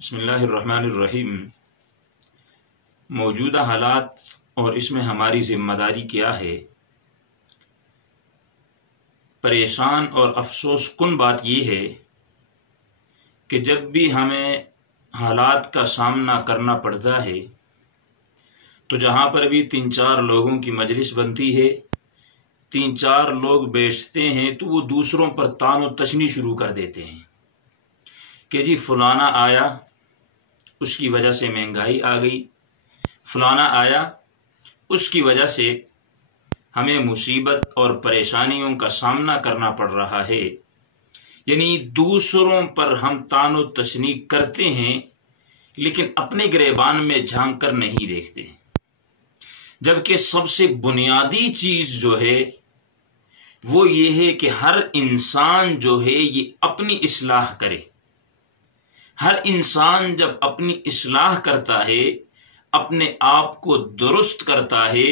بسم اللہ الرحمن الرحیم۔ موجودہ حالات اور اس میں ہماری ذمہ داری کیا ہے؟ پریشان اور افسوس کن بات یہ ہے کہ جب بھی ہمیں حالات کا سامنا کرنا پڑتا ہے تو جہاں پر بھی 3-4 لوگوں کی مجلس بنتی ہے، 3-4 لوگ بیٹھتے ہیں تو وہ دوسروں پر طعن و تشنیع شروع کر دیتے ہیں کہ جی فلانا آیا اس کی وجہ سے مہنگائی آ گئی، فلانا آیا اس کی وجہ سے ہمیں مصیبت اور پریشانیوں کا سامنا کرنا پڑ رہا ہے۔ یعنی دوسروں پر ہم طعن و تشنیع کرتے ہیں لیکن اپنے گریبان میں جھانک کر نہیں دیکھتے، جبکہ سب سے بنیادی چیز جو ہے وہ یہ ہے کہ ہر انسان جو ہے یہ اپنی اصلاح کرے۔ ہر انسان جب اپنی اصلاح کرتا ہے، اپنے آپ کو درست کرتا ہے،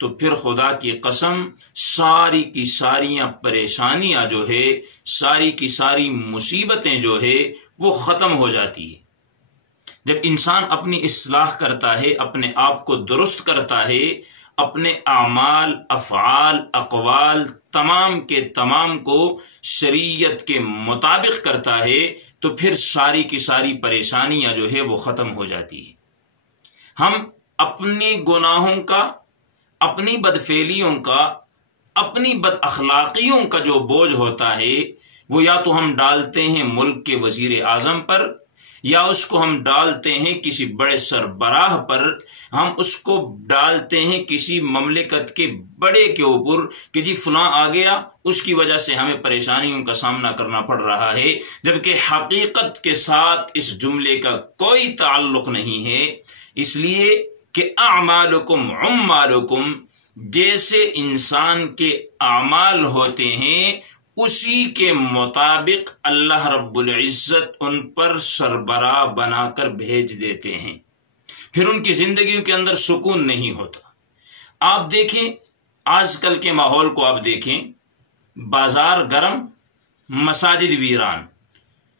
تو پھر خدا کی قسم ساری کی ساریاں پریشانیاں جو ہے، ساری کی ساری مصیبتیں جو ہے وہ ختم ہو جاتی ہے۔ جب انسان اپنی اصلاح کرتا ہے، اپنے آپ کو درست کرتا ہے، اپنے اعمال، افعال، اقوال تمام کے تمام کو شریعت کے مطابق کرتا ہے، تو پھر ساری کی ساری پریشانیاں جو ہے وہ ختم ہو جاتی ہے۔ ہم اپنی گناہوں کا، اپنی بدفعلیوں کا، اپنی بد اخلاقیوں کا جو بوجھ ہوتا ہے وہ یا تو ہم ڈالتے ہیں ملک کے وزیر اعظم پر، یا اس کو ہم ڈالتے ہیں کسی بڑے سربراہ پر، ہم اس کو ڈالتے ہیں کسی مملکت کے بڑے کے اوپر کہ جی فلاں آ گیا اس کی وجہ سے ہمیں پریشانیوں کا سامنا کرنا پڑ رہا ہے، جبکہ حقیقت کے ساتھ اس جملے کا کوئی تعلق نہیں ہے۔ اس لیے کہ اعمالکم عمالکم، جیسے انسان کے اعمال ہوتے ہیں اسی کے مطابق اللہ رب العزت ان پر سربراہ بنا کر بھیج دیتے ہیں، پھر ان کی زندگیوں کے اندر سکون نہیں ہوتا۔ آپ دیکھیں آج کل کے ماحول کو، آپ دیکھیں بازار گرم، مساجد ویران،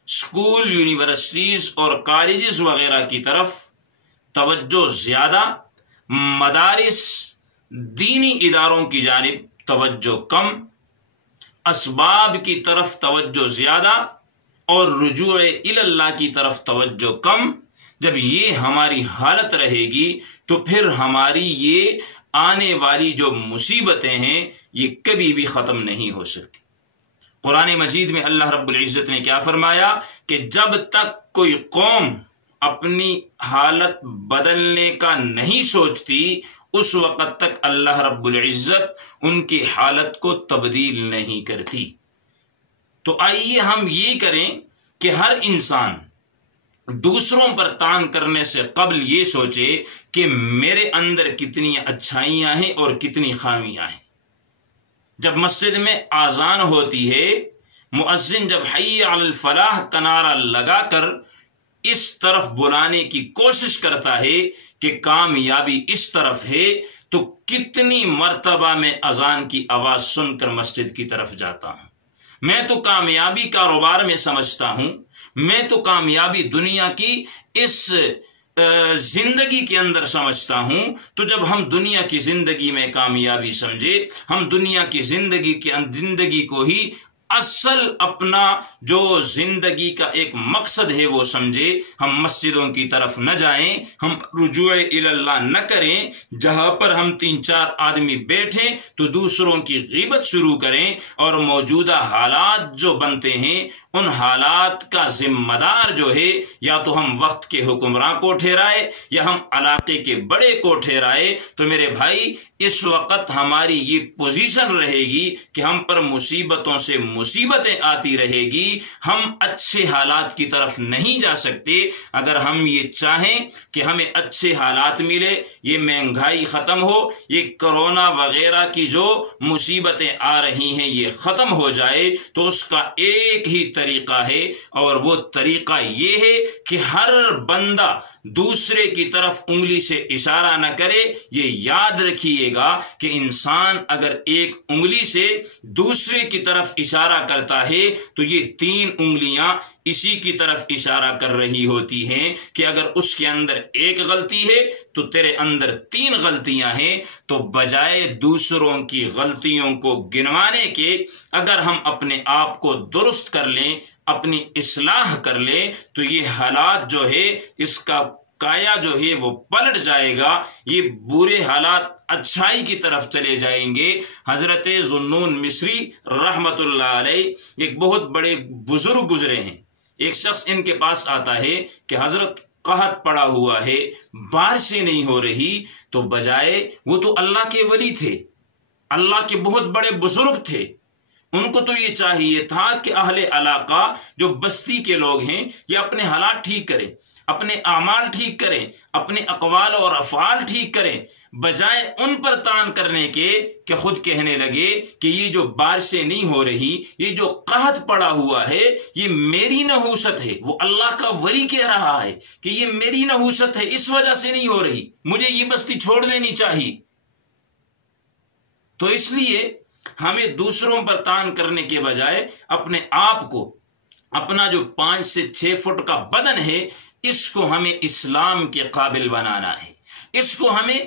اسکول، یونیورسٹیز اور کالجز وغیرہ کی طرف توجہ زیادہ، مدارس، دینی اداروں کی جانب توجہ کم، اسباب کی طرف توجہ زیادہ اور رجوع اللہ کی طرف توجہ کم۔ جب یہ ہماری حالت رہے گی تو پھر ہماری یہ آنے والی جو مصیبتیں ہیں یہ کبھی بھی ختم نہیں ہو سکتی۔ قرآن مجید میں اللہ رب العزت نے کیا فرمایا کہ جب تک کوئی قوم اپنی حالت بدلنے کا نہیں سوچتی اس وقت تک اللہ رب العزت ان کی حالت کو تبدیل نہیں کرتی۔ تو آئیے ہم یہ کریں کہ ہر انسان دوسروں پر طعن کرنے سے قبل یہ سوچے کہ میرے اندر کتنی اچھائیاں ہیں اور کتنی خامیاں ہیں۔ جب مسجد میں اذان ہوتی ہے، مؤذن جب حی علی الفلاح کا نعرہ لگا کر اس طرف بلانے کی کوشش کرتا ہے کہ کامیابی اس طرف ہے، تو کتنی مرتبہ میں اذان کی آواز سن کر مسجد کی طرف جاتا ہوں۔ میں تو کامیابی کاروبار میں سمجھتا ہوں، میں تو کامیابی دنیا کی اس زندگی کے اندر سمجھتا ہوں۔ تو جب ہم دنیا کی زندگی میں کامیابی سمجھے، ہم دنیا کی زندگی کو ہی اصل اپنا جو زندگی کا ایک مقصد ہے وہ سمجھے، ہم مسجدوں کی طرف نہ جائیں، ہم رجوع اللہ نہ کریں، جہاں پر ہم 3-4 آدمی بیٹھیں تو دوسروں کی غیبت شروع کریں، اور موجودہ حالات جو بنتے ہیں ان حالات کا ذمہ دار جو ہے یا تو ہم وقت کے حکمراں کو ٹھہرائے یا ہم علاقے کے بڑے کو ٹھہرائے۔ تو میرے بھائی اس وقت ہماری یہ پوزیشن رہے گی کہ ہم پر مصیبتوں سے مصیبتیں آتی رہے گی، ہم اچھے حالات کی طرف نہیں جا سکتے۔ اگر ہم یہ چاہیں کہ ہمیں اچھے حالات ملے، یہ مہنگائی ختم ہو، یہ کرونا وغیرہ کی جو مصیبتیں آ رہی ہیں یہ ختم ہو جائے، تو اس کا ایک ہی طریقہ ہے، اور وہ طریقہ یہ ہے کہ ہر بندہ دوسرے کی طرف انگلی سے اشارہ نہ کرے۔ یہ یاد رکھیے گا کہ انسان اگر ایک انگلی سے دوسرے کی طرف اشارہ اشارہ کرتا ہے تو یہ 3 انگلیاں اسی کی طرف اشارہ کر رہی ہوتی ہیں کہ اگر اس کے اندر ایک غلطی ہے تو تیرے اندر 3 غلطیاں ہیں. تو بجائے دوسروں کی غلطیوں کو گنوانے کے اگر ہم اپنے آپ کو درست کر لیں، اپنی اصلاح کر لیں، تو یہ حالات جو ہے اس کا کایا جو ہے وہ پلٹ جائے گا. یہ برے حالات اچھائی کی طرف چلے جائیں گے. حضرت ذوالنون مصری رحمت اللہ علیہ ایک بہت بڑے بزرگ گزرے ہیں. ایک شخص ان کے پاس آتا ہے کہ حضرت قحط پڑا ہوا ہے، بارشیں نہیں ہو رہی. تو بجائے، وہ تو اللہ کے ولی تھے، اللہ کے بہت بڑے بزرگ تھے، ان کو تو یہ چاہیے تھا کہ اہل علاقہ جو بستی کے لوگ ہیں یہ اپنے حالات ٹھیک کریں، اپنے اعمال ٹھیک کریں، اپنے اقوال اور افعال ٹھیک کریں، بجائے ان پر تان کرنے کے کہ خود کہنے لگے کہ یہ جو بارشیں نہیں ہو رہی، یہ جو قحط پڑا ہوا ہے، یہ میری نحوست ہے. وہ اللہ کا ولی کہہ رہا ہے کہ یہ میری نحوست ہے، اس وجہ سے نہیں ہو رہی، مجھے یہ بستی چھوڑ دینی چاہیے. تو اس لیے ہمیں دوسروں پر تان کرنے کے بجائے اپنے آپ کو، اپنا جو 5 سے 6 فٹ کا بدن ہے، اس کو ہمیں اسلام کے قابل بنانا ہے، اس کو ہمیں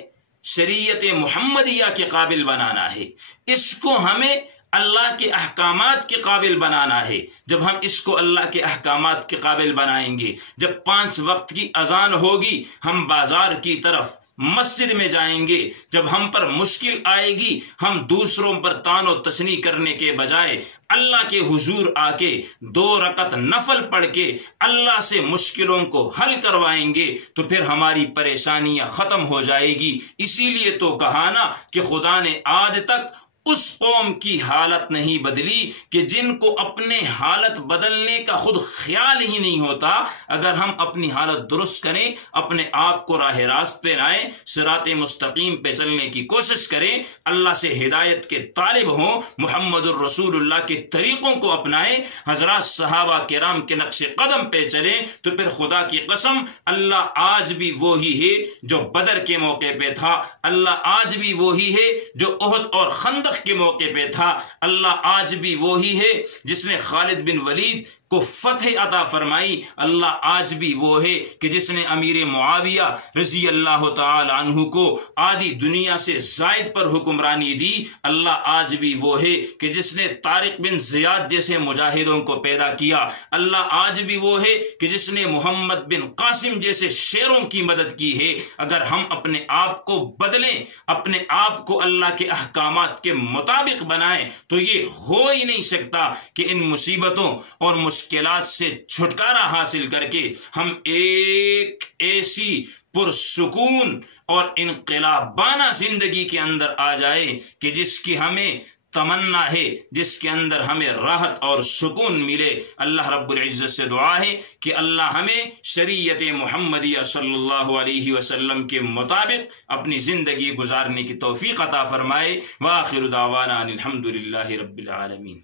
شریعت محمدیہ کے قابل بنانا ہے، اس کو ہمیں اللہ کے احکامات کے قابل بنانا ہے. جب ہم اس کو اللہ کے احکامات کے قابل بنائیں گے، جب 5 وقت کی اذان ہوگی ہم بازار کی طرف مسجد میں جائیں گے، جب ہم پر مشکل آئے گی ہم دوسروں پر تان و تشنیع کرنے کے بجائے اللہ کے حضور آ کے 2 رکعت نفل پڑھ کے اللہ سے مشکلوں کو حل کروائیں گے تو پھر ہماری پریشانیاں ختم ہو جائے گی. اسی لیے تو کہا نا کہ خدا نے آج تک اس قوم کی حالت نہیں بدلی کہ جن کو اپنے حالت بدلنے کا خود خیال ہی نہیں ہوتا. اگر ہم اپنی حالت درست کریں، اپنے آپ کو راہ راست پہ لائیں، صراط مستقیم پہ چلنے کی کوشش کریں، اللہ سے ہدایت کے طالب ہوں، محمد الرسول اللہ کے طریقوں کو اپنائیں، حضرات صحابہ کرام کے نقش قدم پہ چلیں، تو پھر خدا کی قسم اللہ آج بھی وہی ہے جو بدر کے موقع پہ تھا، اللہ آج بھی وہی ہے جو احد اور خندق کے موقع پہ تھا، اللہ آج بھی وہی ہے جس نے خالد بن ولید کو فتح عطا فرمائی، اللہ آج بھی وہ ہے کہ جس نے امیر معاویہ رضی اللہ تعالی عنہ کو آدھی دنیا سے زائد پر حکمرانی دی، اللہ آج بھی وہ ہے کہ جس نے طارق بن زیاد جیسے مجاہدوں کو پیدا کیا، اللہ آج بھی وہ ہے کہ جس نے محمد بن قاسم جیسے شیروں کی مدد کی ہے. اگر ہم اپنے آپ کو بدلیں، اپنے آپ کو اللہ کے احکامات کے مطابق بنائیں تو یہ ہو ہی نہیں سکتا کہ ان مصیبتوں اور مشکلات سے چھٹکارا حاصل کر کے ہم ایک ایسی پرسکون اور انقلابانہ زندگی کے اندر آ جائے کہ جس کی ہمیں تمنا ہے، جس کے اندر ہمیں راحت اور سکون ملے. اللہ رب العزت سے دعا ہے کہ اللہ ہمیں شریعت محمدیہ صلی اللہ علیہ وسلم کے مطابق اپنی زندگی گزارنے کی توفیق عطا فرمائے. وآخر دعوانا الحمد للہ رب العالمین.